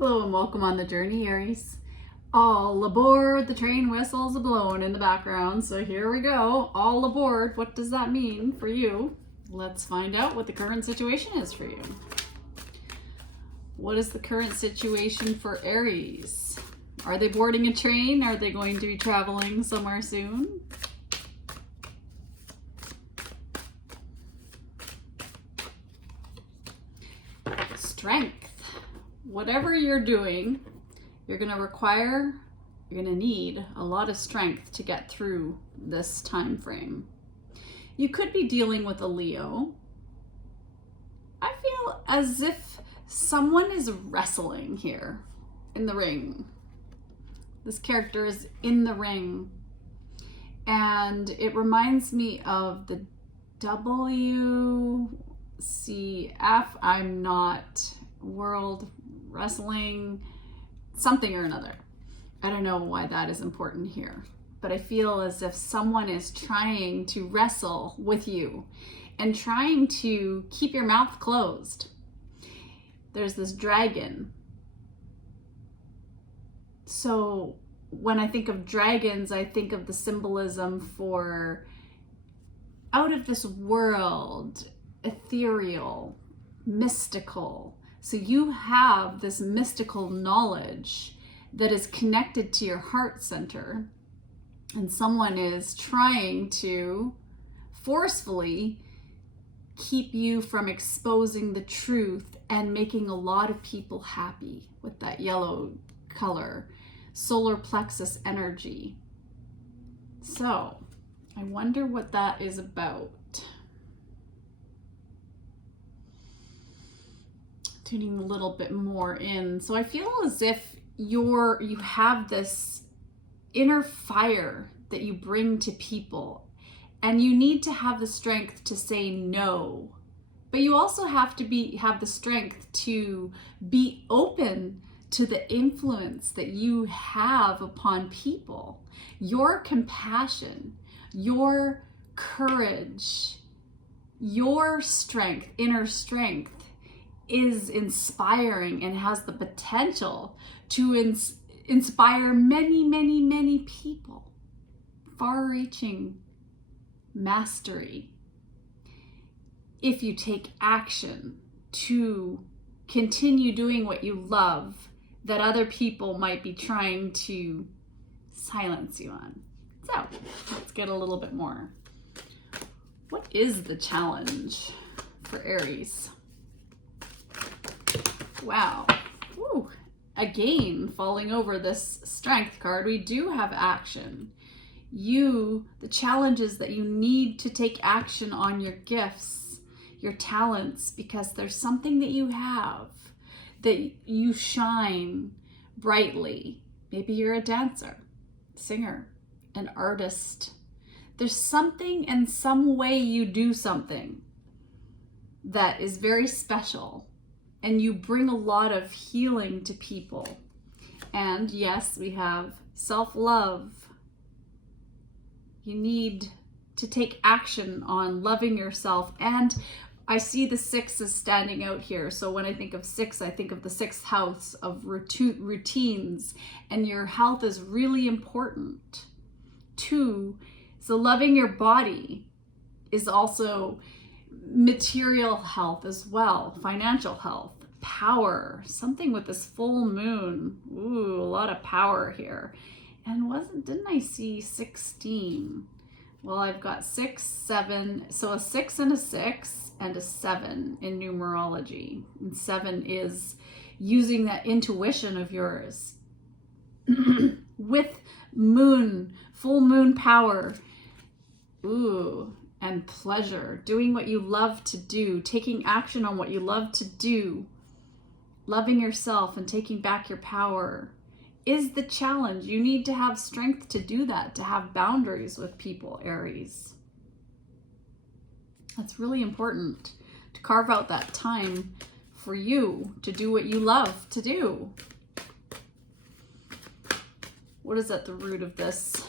Hello and welcome on the journey, Aries. All aboard, the train whistles are blowing in the background. So here we go, all aboard. What does that mean for you? Let's find out what the current situation is for you. What is the current situation for Aries? Are they boarding a train? Are they going to be traveling somewhere soon? Strength. Whatever you're doing, you're going to need a lot of strength to get through this time frame. You could be dealing with a Leo. I feel as if someone is wrestling here in the ring. This character is in the ring. And it reminds me of the WCF, I'm not, World Wrestling, something or another. I don't know why that is important here, but I feel as if someone is trying to wrestle with you and trying to keep your mouth closed. There's this dragon. So when I think of dragons, I think of the symbolism for out of this world, ethereal, mystical. So you have this mystical knowledge that is connected to your heart center, and someone is trying to forcefully keep you from exposing the truth and making a lot of people happy with that yellow color, solar plexus energy. So I wonder what that is about. Tuning a little bit more in. So I feel as if you have this inner fire that you bring to people, and you need to have the strength to say no, but you also have to have the strength to be open to the influence that you have upon people. Your compassion, your courage, your strength, inner strength, is inspiring and has the potential to inspire many, many, many people. Far-reaching mastery. If you take action to continue doing what you love, that other people might be trying to silence you on. So let's get a little bit more. What is the challenge for Aries? Wow. Woo. Again, falling over this strength card, we do have action. The challenge is that you need to take action on your gifts, your talents, because there's something that you have that you shine brightly. Maybe you're a dancer, singer, an artist. There's something in some way you do something that is very special. And you bring a lot of healing to people. And yes, we have self-love. You need to take action on loving yourself. And I see the 6 as standing out here. So when I think of 6, I think of the 6th house of routines. And your health is really important. 2, so loving your body is also material health as well, financial health, power, something with this full moon. Ooh, a lot of power here. And didn't I see 16? Well, I've got 6, 7, so a 6 and a 6 and a 7 in numerology. And 7 is using that intuition of yours with moon, full moon power. Ooh. And pleasure, doing what you love to do, taking action on what you love to do, loving yourself and taking back your power is the challenge. You need to have strength to do that, to have boundaries with people, Aries. That's really important, to carve out that time for you to do what you love to do. What is at the root of this?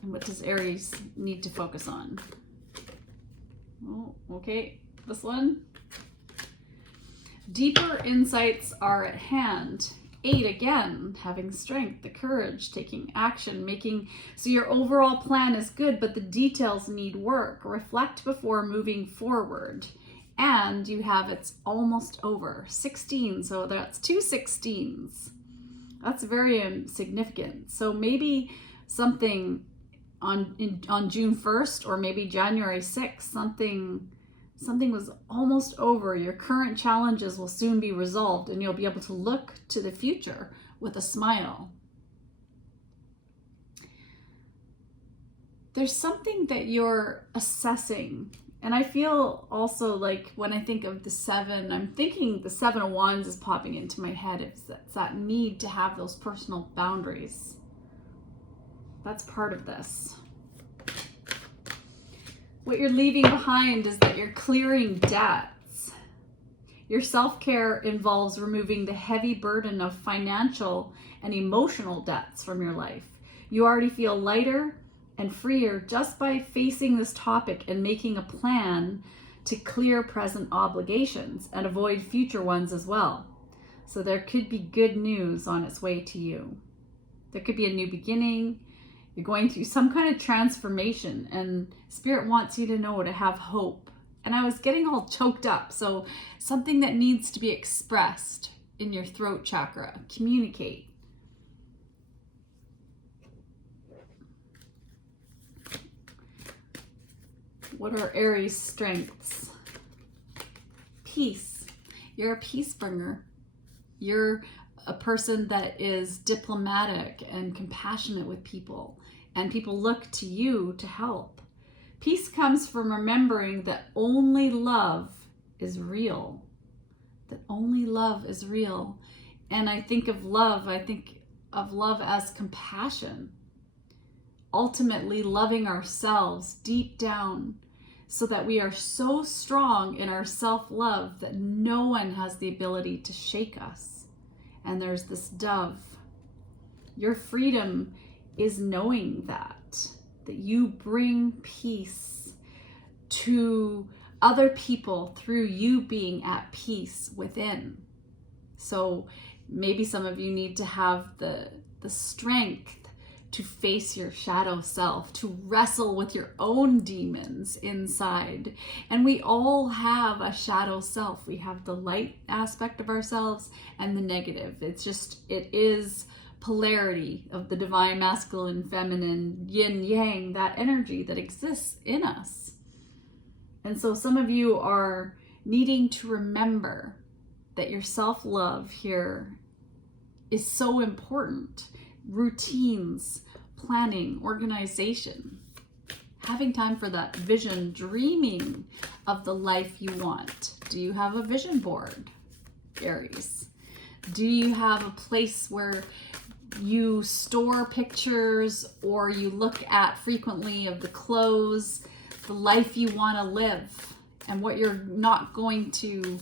And what does Aries need to focus on? Oh, okay, this one. Deeper insights are at hand. 8, again, having strength, the courage, taking action, so your overall plan is good, but the details need work. Reflect before moving forward. And you have it's almost over. 16, so that's 2 16s. That's very significant. So maybe something on June 1st or maybe January 6th, something was almost over. Your current challenges will soon be resolved and you'll be able to look to the future with a smile. There's something that you're assessing. And I feel also like when I think of the 7, I'm thinking the 7 of Wands is popping into my head. It's that need to have those personal boundaries. That's part of this. What you're leaving behind is that you're clearing debts. Your self-care involves removing the heavy burden of financial and emotional debts from your life. You already feel lighter and freer just by facing this topic and making a plan to clear present obligations and avoid future ones as well. So there could be good news on its way to you. There could be a new beginning. You're going through some kind of transformation, and Spirit wants you to know to have hope. And I was getting all choked up. So something that needs to be expressed in your throat chakra. Communicate. What are Aries' strengths? Peace. You're a peace bringer. You're a person that is diplomatic and compassionate with people, and people look to you to help. Peace comes from remembering that only love is real. That only love is real. And I think of love as compassion. Ultimately loving ourselves deep down, so that we are so strong in our self-love that no one has the ability to shake us. And there's this dove. Your freedom is knowing that you bring peace to other people through you being at peace within. So maybe some of you need to have the strength to face your shadow self, to wrestle with your own demons inside. And we all have a shadow self. We have the light aspect of ourselves and the negative. It is polarity of the divine masculine, feminine, yin, yang, that energy that exists in us. And so some of you are needing to remember that your self-love here is so important. Routines, planning, organization, having time for that vision, dreaming of the life you want. Do you have a vision board, Aries? Do you have a place where you store pictures or you look at frequently of the clothes, the life you want to live, and what you're not going to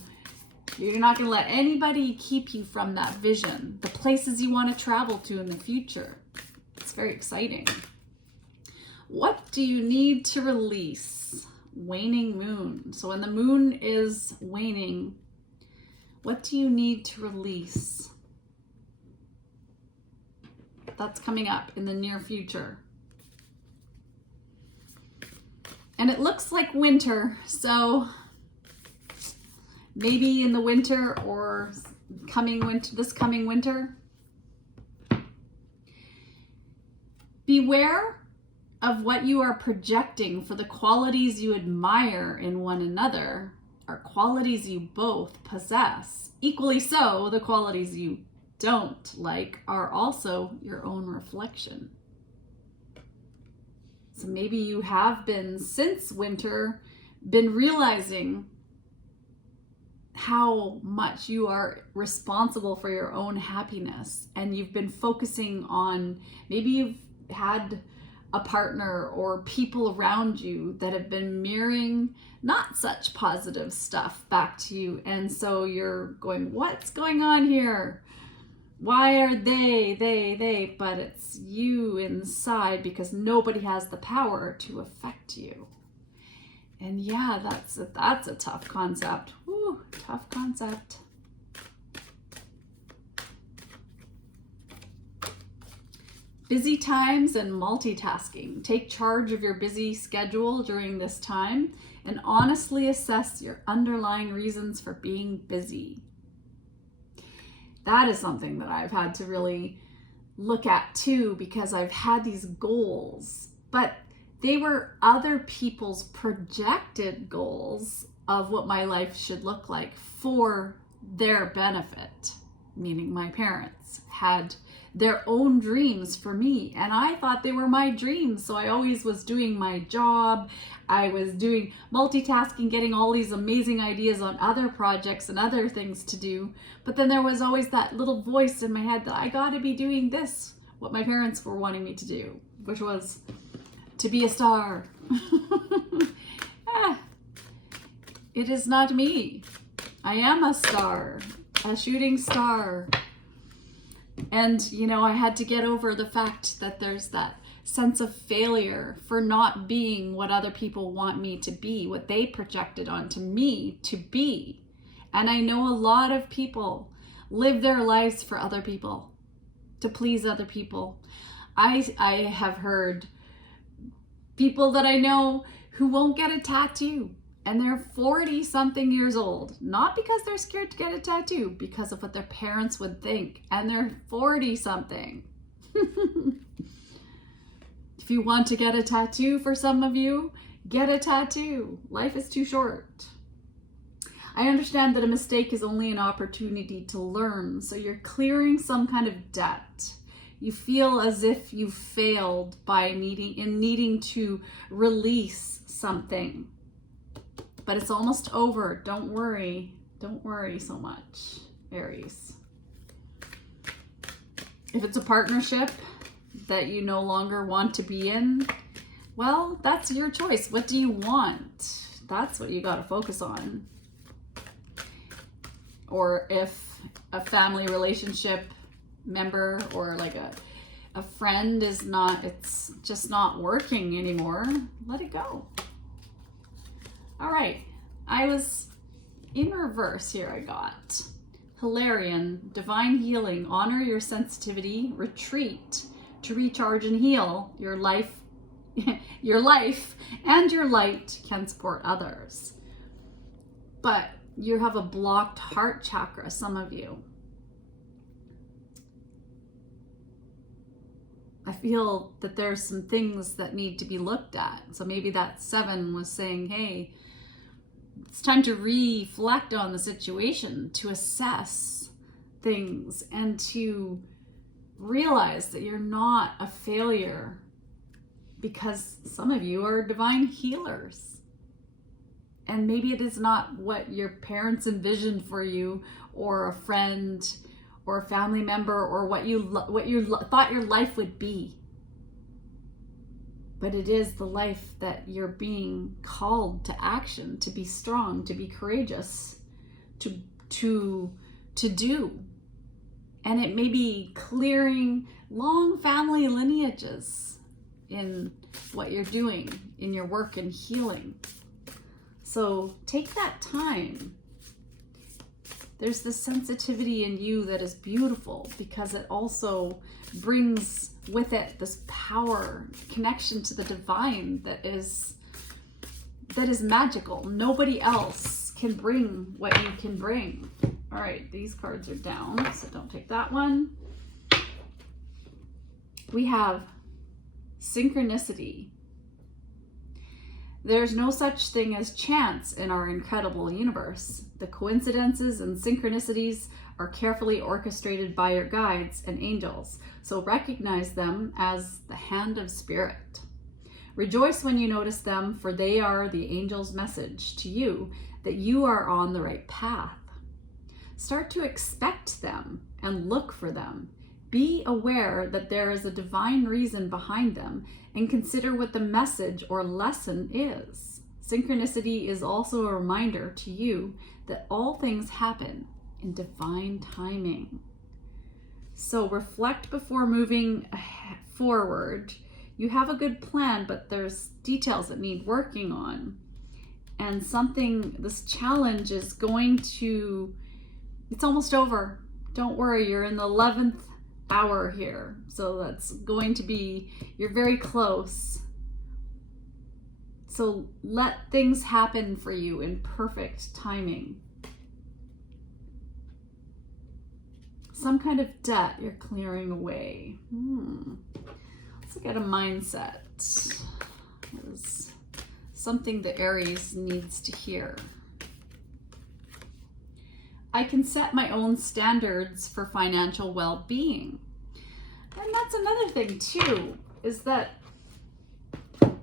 let anybody keep you from that vision, the places you want to travel to in the future. It's very exciting. What do you need to release? Waning moon. So when the moon is waning, what do you need to release? That's coming up in the near future. And it looks like winter, so maybe in the winter or this coming winter. Beware of what you are projecting, for the qualities you admire in one another are qualities you both possess. Equally so, the qualities you don't like are also your own reflection. So maybe you have been, since winter, been realizing how much you are responsible for your own happiness, and you've been focusing on, maybe you've had a partner or people around you that have been mirroring not such positive stuff back to you, and so you're going, what's going on here? Why are they, but it's you inside, because nobody has the power to affect you. And yeah, that's a tough concept. Woo, tough concept. Busy times and multitasking. Take charge of your busy schedule during this time and honestly assess your underlying reasons for being busy. That is something that I've had to really look at too, because I've had these goals, but they were other people's projected goals of what my life should look like for their benefit, meaning my parents had their own dreams for me, and I thought they were my dreams. So I always was doing my job. I was doing multitasking, getting all these amazing ideas on other projects and other things to do. But then there was always that little voice in my head that I got to be doing this, what my parents were wanting me to do, which was to be a star. It is not me. I am a star, a shooting star. And, you know, I had to get over the fact that there's that sense of failure for not being what other people want me to be, what they projected onto me to be. And I know a lot of people live their lives for other people, to please other people. I have heard people that I know who won't get a tattoo, and they're 40 something years old, not because they're scared to get a tattoo, because of what their parents would think, and they're 40 something. If you want to get a tattoo, for some of you, get a tattoo. Life is too short. I understand that a mistake is only an opportunity to learn, so you're clearing some kind of debt. You feel as if you failed by needing to release something. But it's almost over. Don't worry. Don't worry so much, Aries. If it's a partnership that you no longer want to be in, well, that's your choice. What do you want? That's what you got to focus on. Or if a family relationship member or like a friend is not, it's just not working anymore, let it go. All right, I was in reverse here. I got Hilarion, divine healing, honor your sensitivity, retreat to recharge and heal your life. Your life and your light can support others. But you have a blocked heart chakra, some of you. I feel that there's some things that need to be looked at. So maybe that 7 was saying, hey, it's time to reflect on the situation, to assess things, and to realize that you're not a failure, because some of you are divine healers. And maybe it is not what your parents envisioned for you, or a friend, or a family member, or what you thought your life would be. But it is the life that you're being called to action, to be strong, to be courageous, to do. And it may be clearing long family lineages in what you're doing, in your work and healing. So take that time. There's this sensitivity in you that is beautiful, because it also brings with it this power, connection to the divine that is magical. Nobody else can bring what you can bring. All right, these cards are down, so don't take that one. We have synchronicity. There's no such thing as chance in our incredible universe. The coincidences and synchronicities are carefully orchestrated by your guides and angels, so recognize them as the hand of spirit. Rejoice when you notice them, for they are the angel's message to you that you are on the right path. Start to expect them and look for them. Be aware that there is a divine reason behind them, and consider what the message or lesson is. Synchronicity is also a reminder to you that all things happen in divine timing. So reflect before moving forward. You have a good plan, but there's details that need working on. And this challenge is it's almost over. Don't worry, you're in the 11th hour here. So that's going to be, you're very close. So let things happen for you in perfect timing. Some kind of debt you're clearing away. Let's look at a mindset. What is something that Aries needs to hear? I can set my own standards for financial well-being. And that's another thing too, is that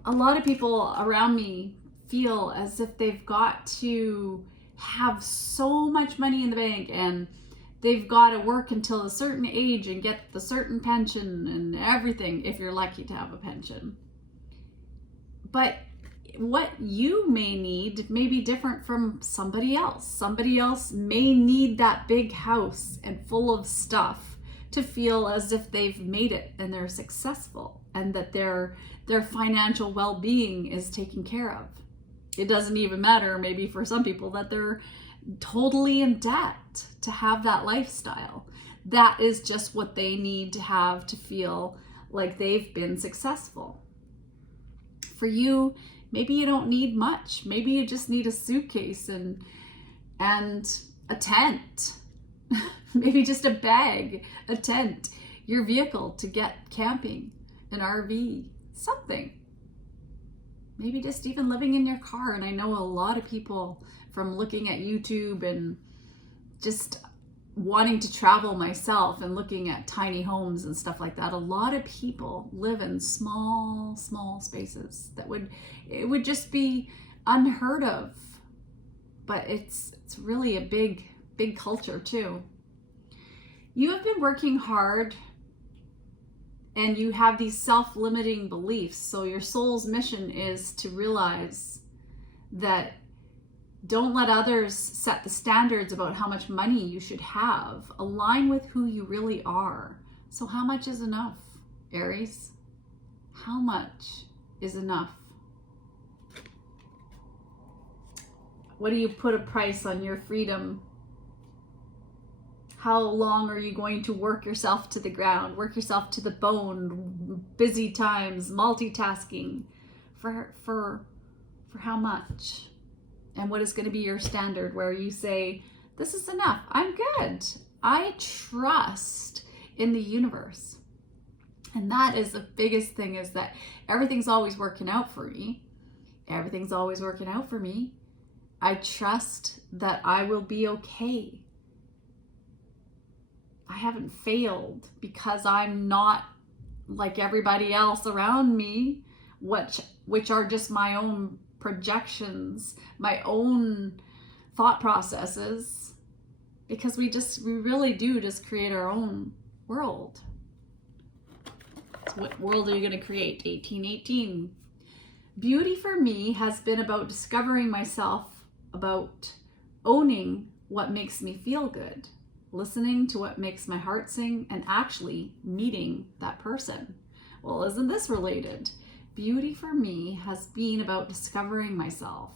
a lot of people around me feel as if they've got to have so much money in the bank and they've got to work until a certain age and get the certain pension and everything, if you're lucky to have a pension. But what you may need may be different from somebody else. Somebody else may need that big house and full of stuff to feel as if they've made it and they're successful and that their financial well-being is taken care of. It doesn't even matter maybe for some people that they're totally in debt to have that lifestyle. That is just what they need to have to feel like they've been successful. For you, maybe you don't need much. Maybe you just need a suitcase and a tent. Maybe just a bag, a tent, your vehicle to get camping, an RV, something. Maybe just even living in your car. And I know a lot of people, from looking at YouTube and just wanting to travel myself and looking at tiny homes and stuff like that, a lot of people live in small spaces that it would just be unheard of. But it's really a big culture too. You have been working hard and you have these self-limiting beliefs. So your soul's mission is to realize that don't let others set the standards about how much money you should have. Align with who you really are. So how much is enough, Aries? How much is enough? What do you put a price on your freedom? How long are you going to work yourself to the ground, work yourself to the bone, busy times, multitasking? For how much? And what is going to be your standard where you say, this is enough, I'm good. I trust in the universe. And that is the biggest thing, is that everything's always working out for me. Everything's always working out for me. I trust that I will be okay. I haven't failed because I'm not like everybody else around me, which are just my own projections, my own thought processes, because we really do just create our own world. So what world are you going to create? 1818. Beauty for me has been about discovering myself, about owning what makes me feel good, listening to what makes my heart sing, and actually meeting that person. Well, isn't this related? Beauty for me has been about discovering myself,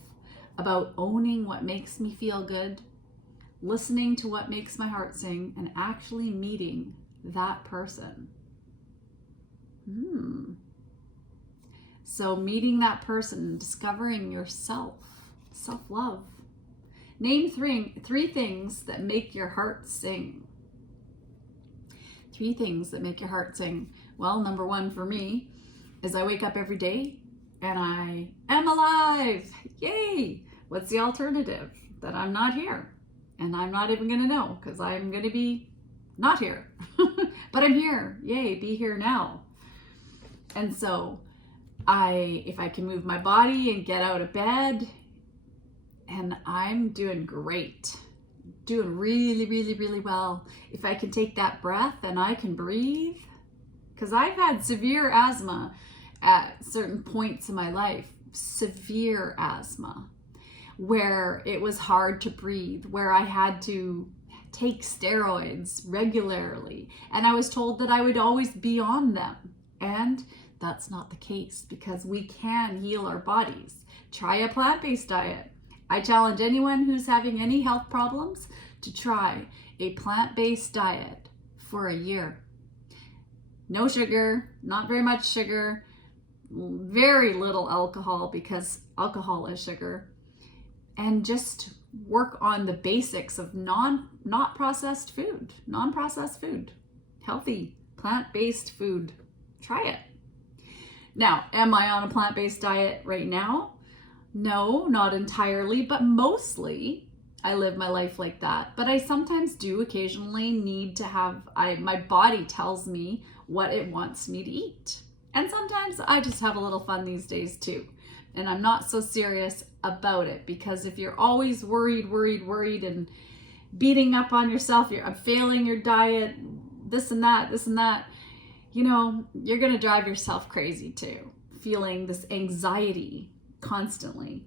about owning what makes me feel good, listening to what makes my heart sing, and actually meeting that person. So meeting that person, discovering yourself, self-love. Name three things that make your heart sing. 3 things that make your heart sing. Well, number 1 for me is I wake up every day and I am alive. Yay! What's the alternative? That I'm not here. And I'm not even going to know, because I'm going to be not here. But I'm here. Yay, be here now. And so if I can move my body and get out of bed, and I'm doing great, doing really well. If I can take that breath and I can breathe, because I've had severe asthma at certain points in my life, severe asthma, where it was hard to breathe, where I had to take steroids regularly, and I was told that I would always be on them. And that's not the case, because we can heal our bodies. Try a plant-based diet. I challenge anyone who's having any health problems to try a plant-based diet for a year. No sugar, not very much sugar, very little alcohol because alcohol is sugar, and just work on the basics of not processed food, non-processed food, healthy, plant-based food. Try it. Now, am I on a plant-based diet right now? No, not entirely, but mostly I live my life like that. But I sometimes do occasionally need to have, my body tells me what it wants me to eat. And sometimes I just have a little fun these days too. And I'm not so serious about it, because if you're always worried and beating up on yourself, I'm failing your diet, this and that, you know, you're going to drive yourself crazy too, feeling this anxiety constantly.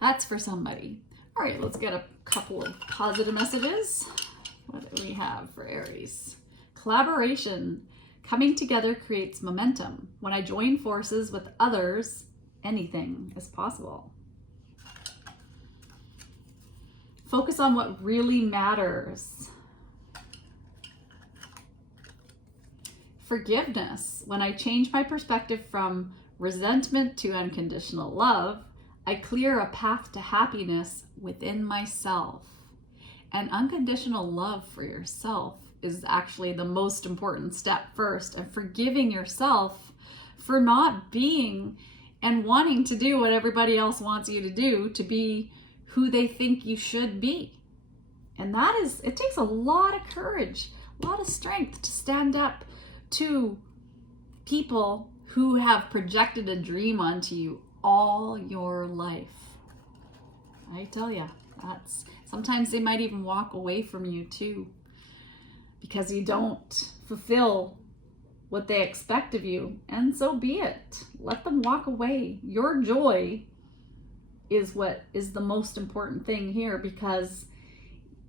That's for somebody. All right, let's get a couple of positive messages. What do we have for Aries? Collaboration. Coming together creates momentum. When I join forces with others, anything is possible. Focus on what really matters. Forgiveness. When I change my perspective from resentment to unconditional love, I clear a path to happiness within myself. And unconditional love for yourself is actually the most important step first, and forgiving yourself for not being and wanting to do what everybody else wants you to do, to be who they think you should be. And it takes a lot of courage, a lot of strength to stand up to people who have projected a dream onto you all your life. I tell you, sometimes they might even walk away from you too, because you don't fulfill what they expect of you, and so be it. Let them walk away. Your joy is what is the most important thing here, because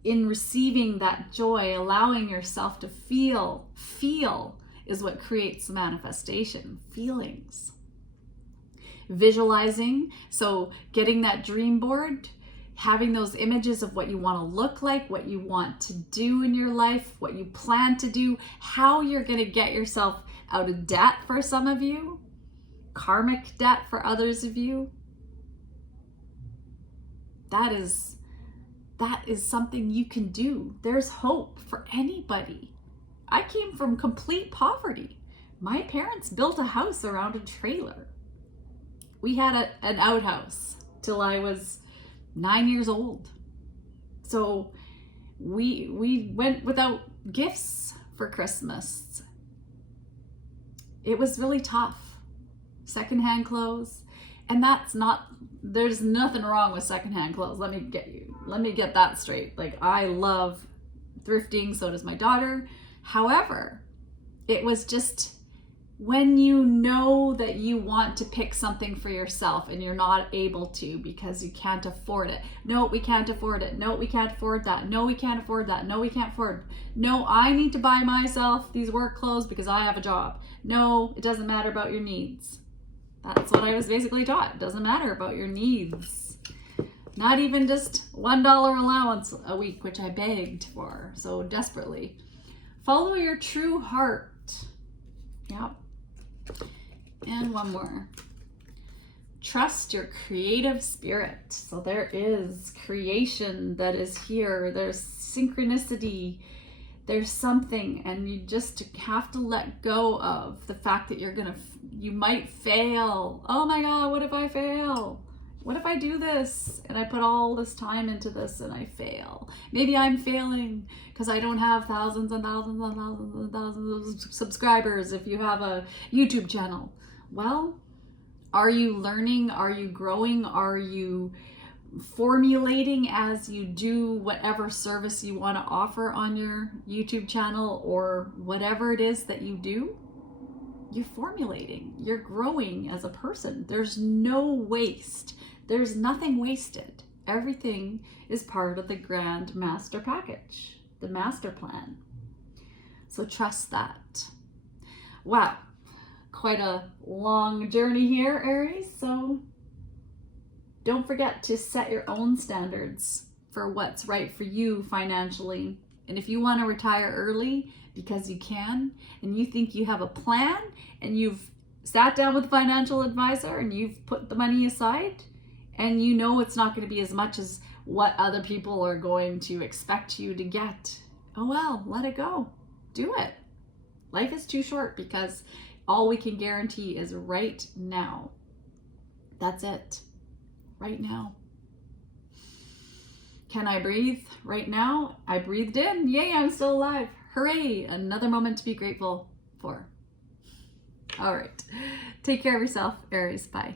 in receiving that joy, allowing yourself to feel is what creates the manifestation. Feelings. Visualizing, so getting that dream board, having those images of what you want to look like, what you want to do in your life, what you plan to do, how you're going to get yourself out of debt for some of you, karmic debt for others of you. That is something you can do. There's hope for anybody. I came from complete poverty. My parents built a house around a trailer. We had an outhouse till I was 9 years old. So we went without gifts for Christmas. It was really tough. Secondhand clothes. And there's nothing wrong with secondhand clothes. Let me get that straight. Like, I love thrifting, so does my daughter. However, it was just, when you know that you want to pick something for yourself and you're not able to because you can't afford it. No, we can't afford it. No, we can't afford that. No, we can't afford that. No, we can't afford. No, I need to buy myself these work clothes because I have a job. No, it doesn't matter about your needs. That's what I was basically taught. It doesn't matter about your needs. Not even just $1 allowance a week, which I begged for so desperately. Follow your true heart. Yep. And one more. Trust your creative spirit. So there is creation that is here. There's synchronicity. There's something, and you just have to let go of the fact that you might fail. Oh my God, what if I fail? What if I do this and I put all this time into this and I fail? Maybe I'm failing because I don't have thousands and thousands and thousands and thousands of subscribers if you have a YouTube channel. Well, are you learning? Are you growing? Are you formulating as you do whatever service you want to offer on your YouTube channel, or whatever it is that you do? You're formulating. You're growing as a person. There's no waste. There's nothing wasted. Everything is part of the grand master package, the master plan. So trust that. Wow. Quite a long journey here, Aries. So don't forget to set your own standards for what's right for you financially And if you want to retire early because you can, and you think you have a plan, and you've sat down with a financial advisor and you've put the money aside, and you know it's not going to be as much as what other people are going to expect you to get, oh well, let it go. Do it. Life is too short, because all we can guarantee is right now. That's it. Right now. Can I breathe right now? I breathed in. Yay, I'm still alive. Hooray. Another moment to be grateful for. All right. Take care of yourself, Aries. Bye.